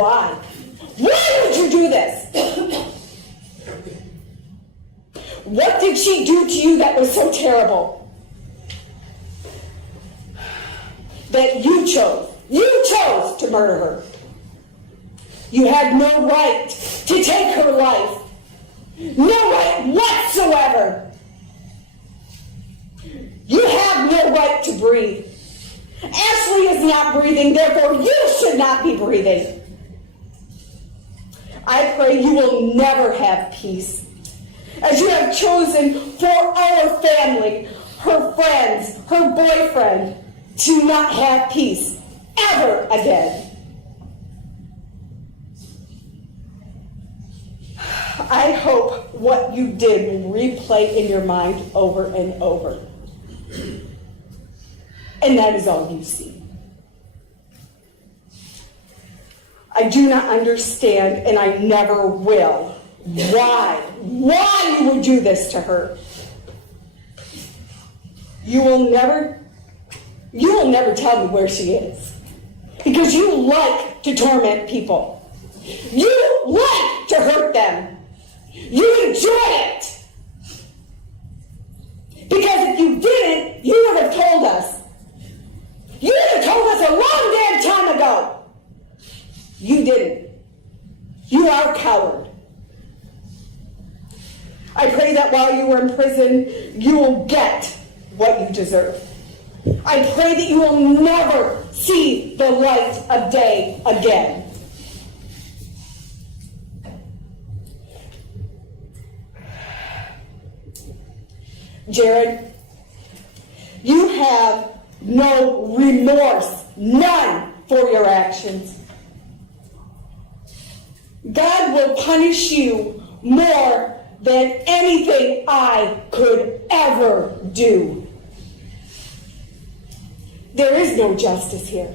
Why? Why would you do this? What did she do to you that was so terrible? That you chose to murder her. You had no right to take her life. No right whatsoever. You have no right to breathe. Ashley is not breathing, therefore you should not be breathing. I pray you will never have peace, as you have chosen for our family, her friends, her boyfriend, to not have peace ever again. I hope what you did will replay in your mind over and over. And that is all you see. I do not understand, and I never will, why you would do this to her. You will never tell me where she is, because you like to torment people. You like to hurt them. You enjoy it. Because if you didn't, you would have told us. You would have told us a long damn time ago. You didn't. You are a coward. I pray that while you are in prison, you will get what you deserve. I pray that you will never see the light of day again. Jared, you have no remorse, none, for your actions. God will punish you more than anything I could ever do. There is no justice here.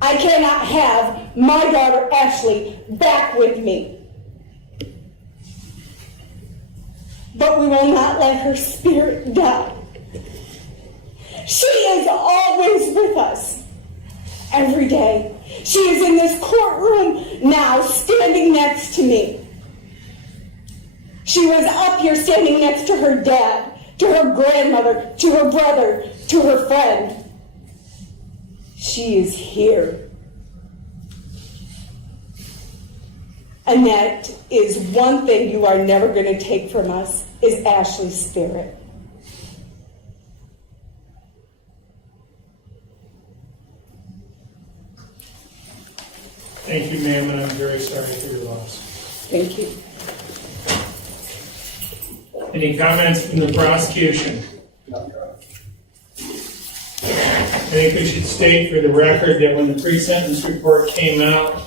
I cannot have my daughter Ashley back with me. But we will not let her spirit die. She is always with us, every day. She is in this courtroom now, standing next to me. She was up here standing next to her dad, to her grandmother, to her brother, to her friend. She is here. And that is one thing you are never going to take from us, is Ashley's spirit. Thank you, ma'am, and I'm very sorry for your loss. Thank you. Any comments from the prosecution? I think we should state for the record that when the pre-sentence report came out,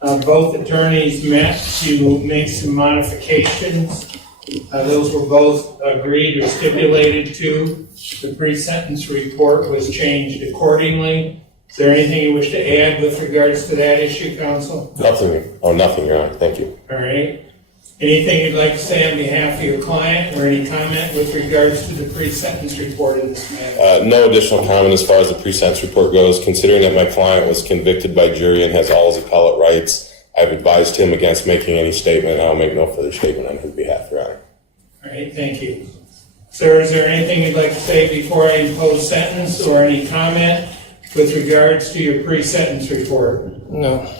both attorneys met to make some modifications. Those were both agreed or stipulated to. The pre-sentence report was changed accordingly. Is there anything you wish to add with regards to that issue, counsel? Nothing. Oh, nothing, Your Honor. Thank you. All right. Anything you'd like to say on behalf of your client, or any comment with regards to the pre-sentence report in this matter? No additional comment as far as the pre-sentence report goes. Considering that my client was convicted by jury and has all his appellate rights, I've advised him against making any statement. I'll make no further statement on his behalf, Your Honor. All right, thank you. Sir, is there anything you'd like to say before I impose sentence, or any comment with regards to your pre-sentence report? No.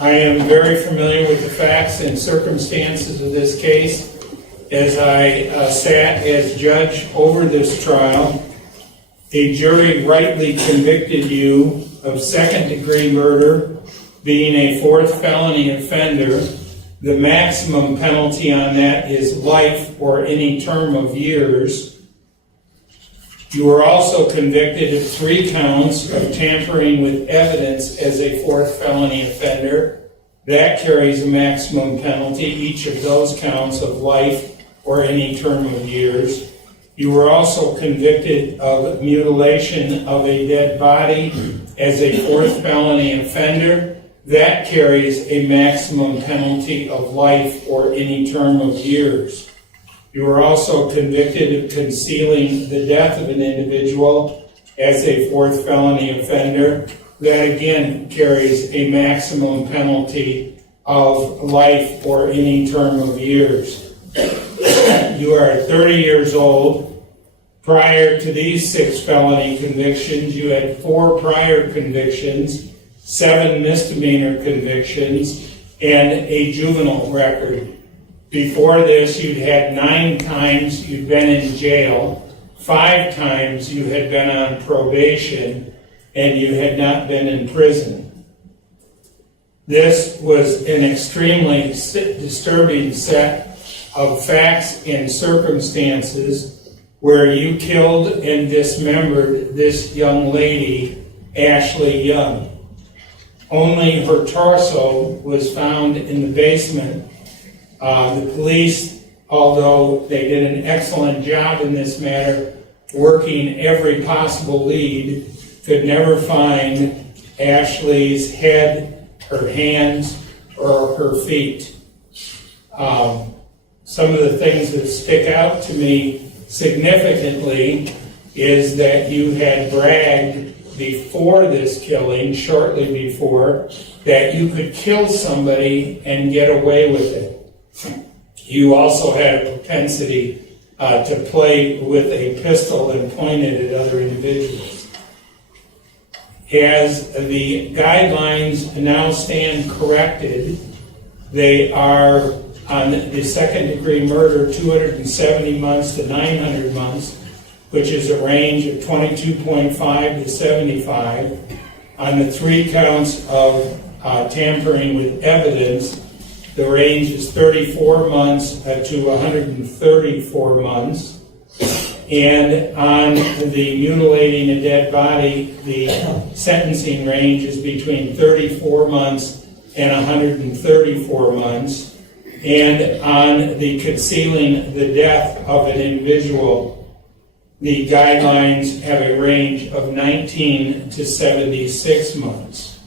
I am very familiar with the facts and circumstances of this case. As I sat as judge over this trial, a jury rightly convicted you of second-degree murder, being a fourth felony offender. The maximum penalty on that is life or any term of years. You were also convicted of 3 counts of tampering with evidence as a fourth felony offender. That carries a maximum penalty, each of those counts, of life or any term of years. You were also convicted of mutilation of a dead body as a fourth felony offender. That carries a maximum penalty of life or any term of years. You were also convicted of concealing the death of an individual as a fourth felony offender, that again carries a maximum penalty of life or any term of years. You are 30 years old. Prior to these 6 felony convictions, you had 4 prior convictions, 7 misdemeanor convictions, and a juvenile record. Before this, you'd had 9 times you'd been in jail, 5 times you had been on probation, and you had not been in prison. This was an extremely disturbing set of facts and circumstances where you killed and dismembered this young lady, Ashley Young. Only her torso was found in the basement. The police, although they did an excellent job in this matter, working every possible lead, could never find Ashley's head, her hands, or her feet. Some of the things that stick out to me significantly is that you had bragged before this killing, shortly before, that you could kill somebody and get away with it. You also had a propensity to play with a pistol and point it at other individuals. As the guidelines now stand corrected, they are on the second-degree murder, 270 months to 900 months, which is a range of 22.5 to 75. On the 3 counts of tampering with evidence, the range is 34 months to 134 months. And on the mutilating a dead body, the sentencing range is between 34 months and 134 months. And on the concealing the death of an individual, the guidelines have a range of 19 to 76 months.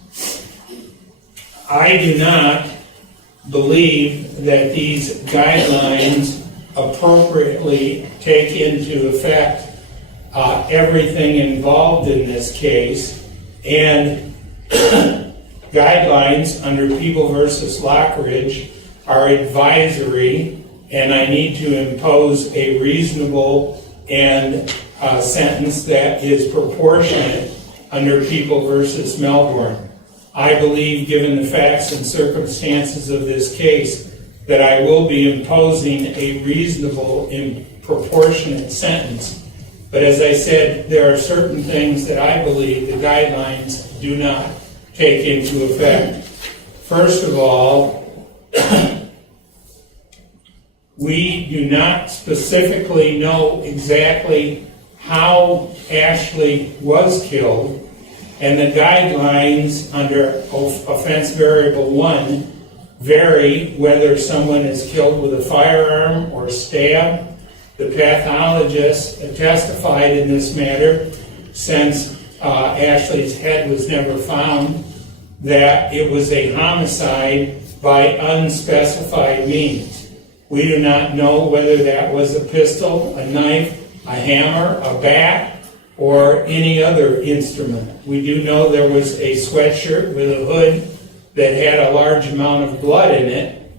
I do not believe that these guidelines appropriately take into effect everything involved in this case, and guidelines under People versus Lockridge are advisory, and I need to impose a reasonable and sentence that is proportionate under People versus Melbourne. I believe, given the facts and circumstances of this case, that I will be imposing a reasonable and proportionate sentence. But as I said, there are certain things that I believe the guidelines do not take into effect. First of all, we do not specifically know exactly how Ashley was killed, and the guidelines under offense variable 1 vary whether someone is killed with a firearm or stabbed. The pathologist testified in this matter, since Ashley's head was never found, that it was a homicide by unspecified means. We do not know whether that was a pistol, a knife, a hammer, a bat, or any other instrument. We do know there was a sweatshirt with a hood that had a large amount of blood in it,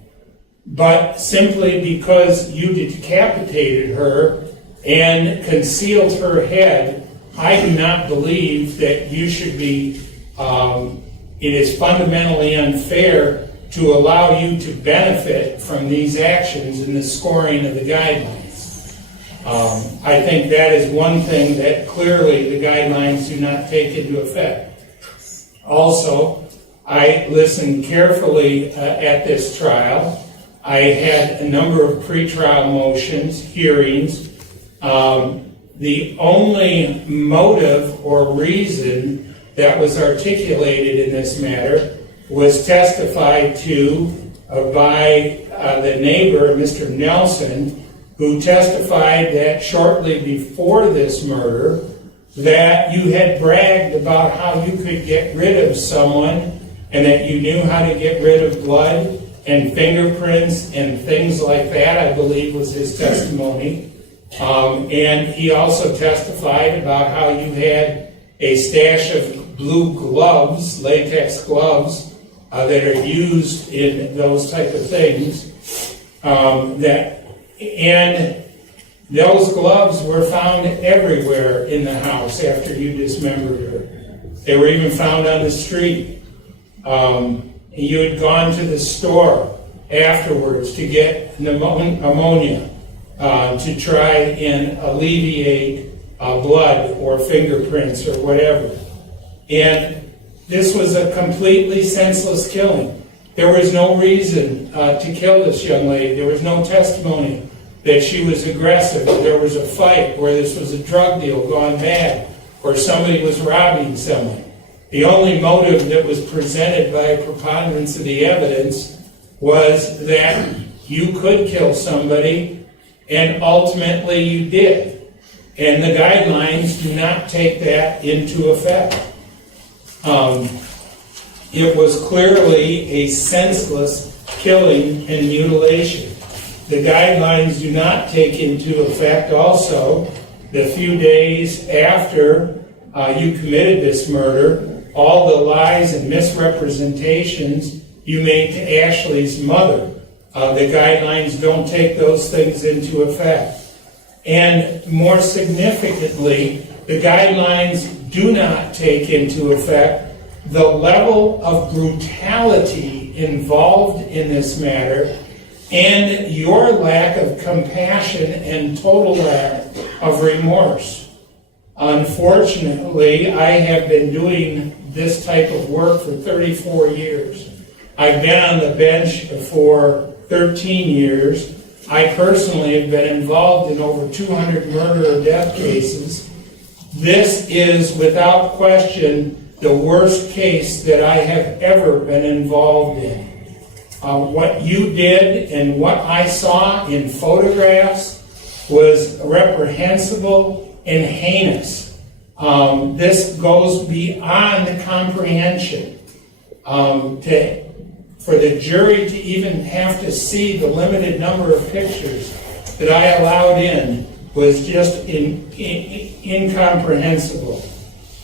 but simply because you decapitated her and concealed her head, I do not believe that you should be, it is fundamentally unfair to allow you to benefit from these actions in the scoring of the guidelines. I think that is one thing that clearly the guidelines do not take into effect. Also, I listened carefully at this trial. I had a number of pretrial motions, hearings. The only motive or reason that was articulated in this matter was testified to by the neighbor, Mr. Nelson, who testified that shortly before this murder, that you had bragged about how you could get rid of someone and that you knew how to get rid of blood and fingerprints and things like that, I believe was his testimony. And he also testified about how you had a stash of blue gloves, latex gloves, that are used in those type of things. And those gloves were found everywhere in the house after you dismembered her. They were even found on the street. You had gone to the store afterwards to get ammonia to try and alleviate blood or fingerprints or whatever. And this was a completely senseless killing. There was no reason to kill this young lady. There was no testimony that she was aggressive, or there was a fight, or this was a drug deal gone bad, or somebody was robbing someone. The only motive that was presented by a preponderance of the evidence was that you could kill somebody, and ultimately you did. And the guidelines do not take that into effect. It was clearly a senseless killing and mutilation. The guidelines do not take into effect also the few days after you committed this murder, all the lies and misrepresentations you made to Ashley's mother. The guidelines don't take those things into effect. And more significantly, the guidelines do not take into effect the level of brutality involved in this matter and your lack of compassion and total lack of remorse. Unfortunately, I have been doing this type of work for 34 years. I've been on the bench for 13 years. I personally have been involved in over 200 murder or death cases. This is, without question, the worst case that I have ever been involved in. What you did and what I saw in photographs was reprehensible and heinous. This goes beyond comprehension. For the jury to even have to see the limited number of pictures that I allowed in was just incomprehensible.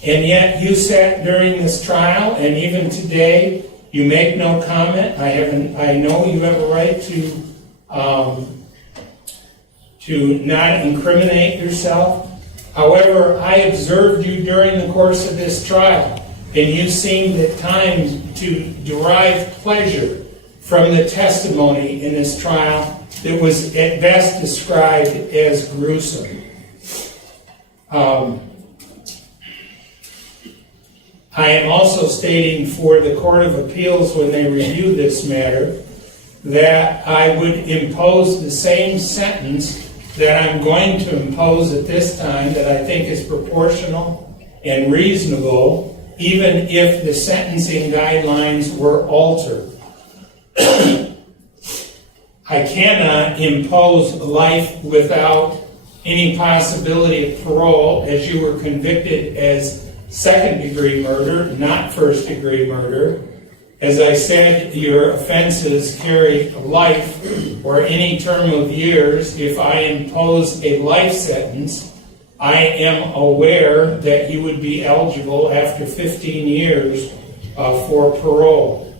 And yet you sat during this trial, and even today, you make no comment. I know you have a right to not incriminate yourself. However, I observed you during the course of this trial, and you seemed at times to derive pleasure from the testimony in this trial that was at best described as gruesome. I am also stating for the Court of Appeals when they review this matter that I would impose the same sentence that I'm going to impose at this time that I think is proportional and reasonable, even if the sentencing guidelines were altered. I cannot impose life without any possibility of parole, as you were convicted as second-degree murder, not first-degree murder. As I said, your offenses carry life or any term of years. If I impose a life sentence, I am aware that you would be eligible after 15 years for parole.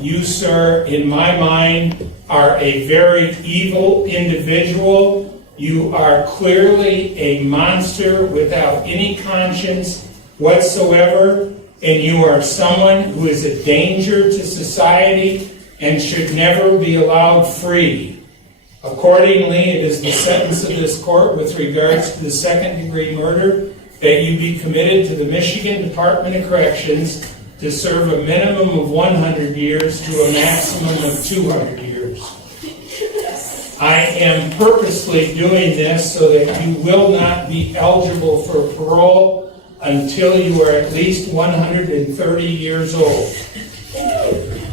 You, sir, in my mind, are a very evil individual. You are clearly a monster without any conscience whatsoever, and you are someone who is a danger to society and should never be allowed free. Accordingly, it is the sentence of this court with regards to the second-degree murder that you be committed to the Michigan Department of Corrections to serve a minimum of 100 years to a maximum of 200 years. I am purposely doing this so that you will not be eligible for parole until you are at least 130 years old.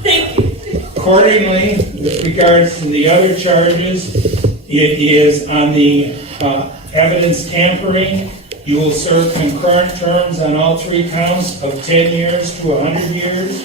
Thank you. Accordingly, with regards to the other charges, it is on the evidence tampering. You will serve concurrent terms on all 3 counts of 10 years to 100 years.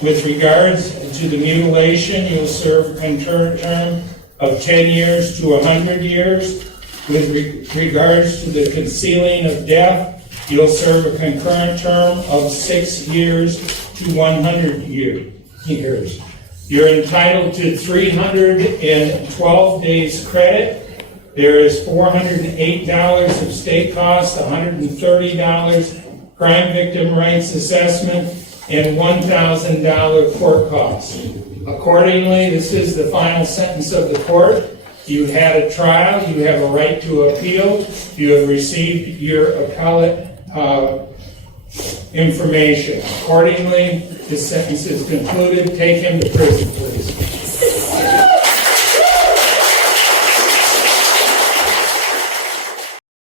With regards to the mutilation, you'll serve a concurrent term of 10 years to 100 years. With regards to the concealing of death, you'll serve a concurrent term of 6 years to 100 years. You're entitled to 312 days credit. There is $408 of state cost, $130 crime victim rights assessment, and $1,000 court costs. Accordingly, this is the final sentence of the court. You had a trial, you have a right to appeal, you have received your appellate information. Accordingly, this sentence is concluded. Take him to prison, please.